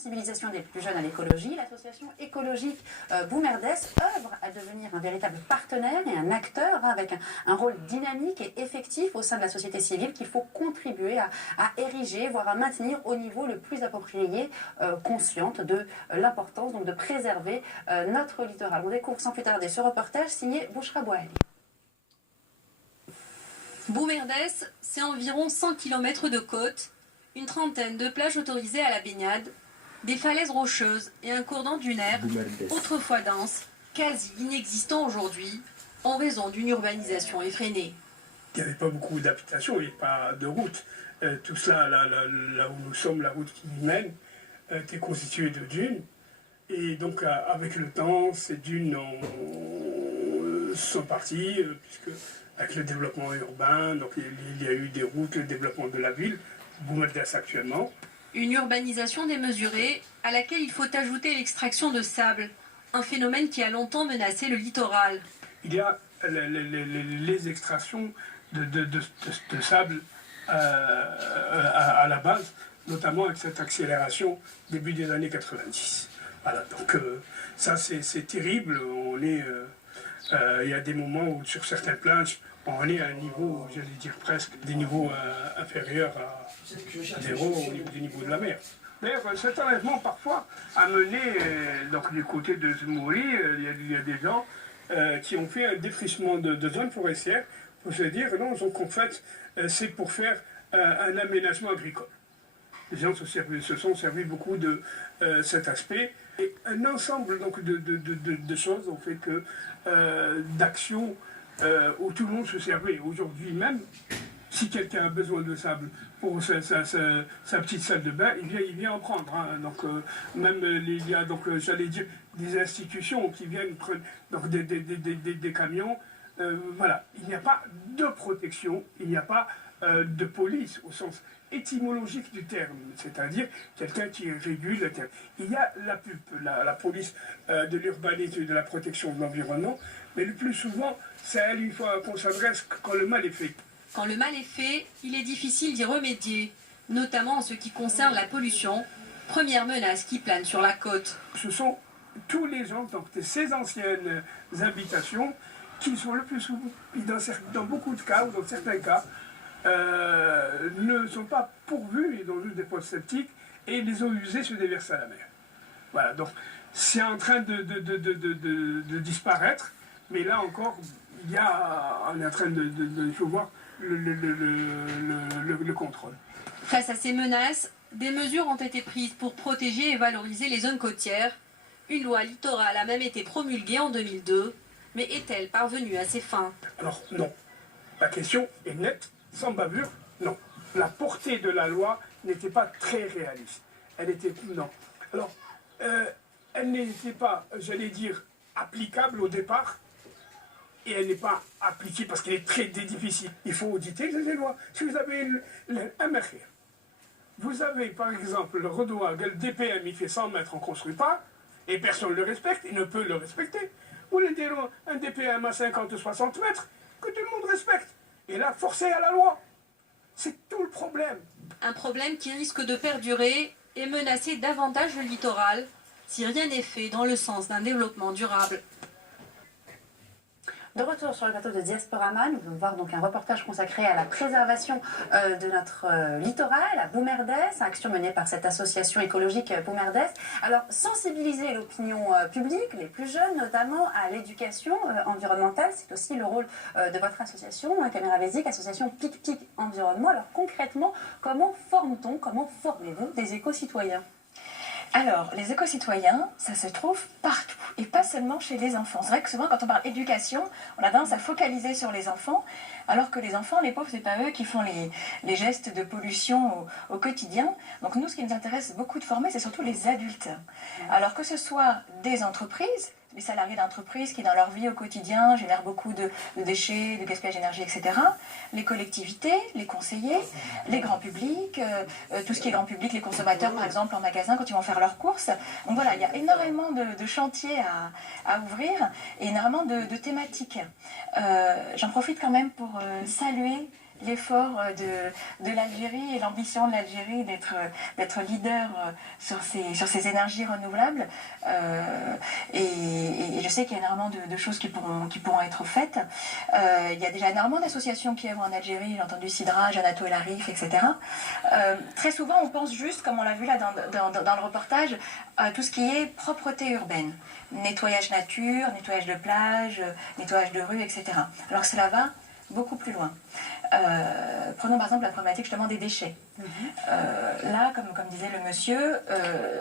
sensibilisation des plus jeunes à l'écologie, l'association écologique Boumerdès œuvre à devenir un véritable partenaire et un acteur avec un rôle dynamique et effectif au sein de la société civile qu'il faut contribuer à ériger, voire à maintenir au niveau le plus approprié, consciente de l'importance donc de préserver notre littoral. On découvre sans plus tarder ce reportage signé Bouchra Bouali. Boumerdès, c'est environ 100 km de côte, une trentaine de plages autorisées à la baignade, des falaises rocheuses et un cours d'eau dunaire, autrefois dense, quasi inexistant aujourd'hui, en raison d'une urbanisation effrénée. Il n'y avait pas beaucoup d'habitations, il n'y avait pas de route. Tout cela, là où nous sommes, la route qui y mène, était constituée de dunes. Et donc, avec le temps, ces dunes sont parties, puisque avec le développement urbain, donc il y a eu des routes, le développement de la ville, Boumerdès actuellement. Une urbanisation démesurée à laquelle il faut ajouter l'extraction de sable, un phénomène qui a longtemps menacé le littoral. Il y a les extractions de sable à la base, notamment avec cette accélération début des années 90. Voilà, donc ça c'est terrible. Il y a des moments où sur certaines plages, on est à un niveau, j'allais dire presque, des niveaux inférieurs à zéro au niveau du niveau de la mer. D'ailleurs, cet enlèvement parfois a mené, donc du côté de Zmouri, il y a des gens qui ont fait un défrichement de zones forestières pour se dire non, donc en fait, c'est pour faire un aménagement agricole. Les gens se sont servis beaucoup de cet aspect. Et un ensemble donc, de choses ont fait que d'actions où tout le monde se servait. Aujourd'hui même, si quelqu'un a besoin de sable pour sa petite salle de bain, il vient en prendre. Hein. Donc, même il y a, donc, j'allais dire, des institutions qui viennent prendre donc, des camions. Voilà, il n'y a pas de protection, il n'y a pas de police au sens étymologique du terme, c'est-à-dire quelqu'un qui régule le terme. Il y a la PUP, la police de l'urbanisme et de la protection de l'environnement, mais le plus souvent, c'est à elle une fois qu'on s'adresse quand le mal est fait. Quand le mal est fait, il est difficile d'y remédier, notamment en ce qui concerne la pollution, première menace qui plane sur la côte. Ce sont tous les gens, donc ces anciennes habitations, qui sont le plus souvent, dans beaucoup de cas, ou dans certains cas, ne sont pas pourvus, ils ont juste des postes septiques, et les eaux usées se déversent à la mer. Voilà, donc c'est en train de disparaître, mais là encore, on est en train il faut voir le contrôle. Face à ces menaces, des mesures ont été prises pour protéger et valoriser les zones côtières. Une loi littorale a même été promulguée en 2002, mais est-elle parvenue à ses fins? Alors non, la question est nette. Sans bavure, non. La portée de la loi n'était pas très réaliste. Elle était... Non. Alors, elle n'était pas, j'allais dire, applicable au départ, et elle n'est pas appliquée parce qu'elle est très difficile. Il faut auditer les lois. Si vous avez un mètre, vous avez par exemple le redouane, le DPM, il fait 100 mètres, on ne construit pas, et personne ne le respecte, il ne peut le respecter. Ou un DPM à 50 ou 60 mètres, que tout le monde respecte. Et là, forcé à la loi. C'est tout le problème. Un problème qui risque de perdurer et menacer davantage le littoral si rien n'est fait dans le sens d'un développement durable. De retour sur le plateau de Diasporama, nous venons voir donc un reportage consacré à la préservation de notre littoral, à Boumerdès, action menée par cette association écologique Boumerdès. Alors, sensibiliser l'opinion publique, les plus jeunes notamment, à l'éducation environnementale, c'est aussi le rôle de votre association, Caméra Vézic, association PIC-PIC Environnement. Alors concrètement, comment forme-t-on, comment formez-vous des éco-citoyens ? Alors, les éco-citoyens, ça se trouve partout, et pas seulement chez les enfants. C'est vrai que souvent, quand on parle éducation, on a tendance à focaliser sur les enfants, alors que les enfants, les pauvres, c'est pas eux qui font les gestes de pollution au quotidien. Donc nous, ce qui nous intéresse beaucoup de former, c'est surtout les adultes. Alors que ce soit des entreprises, les salariés d'entreprise qui, dans leur vie au quotidien, génèrent beaucoup de déchets, de gaspillage d'énergie, etc. Les collectivités, les conseillers, les grands publics, tout ce qui est grand public, les consommateurs, par exemple, en magasin, quand ils vont faire leurs courses. Donc voilà, il y a énormément de chantiers à ouvrir et énormément de thématiques. J'en profite quand même pour saluer l'effort de l'Algérie et l'ambition de l'Algérie d'être leader sur ces énergies renouvelables. Et je sais qu'il y a énormément de choses qui pourront être faites. Il y a déjà énormément d'associations qui œuvrent en Algérie, j'ai entendu Sidra, Janato El Arif, etc. Très souvent, on pense juste, comme on l'a vu là dans le reportage, à tout ce qui est propreté urbaine. Nettoyage nature, nettoyage de plage, nettoyage de rue, etc. Alors que cela va beaucoup plus loin. Prenons par exemple la problématique justement des déchets. Là, comme disait le monsieur,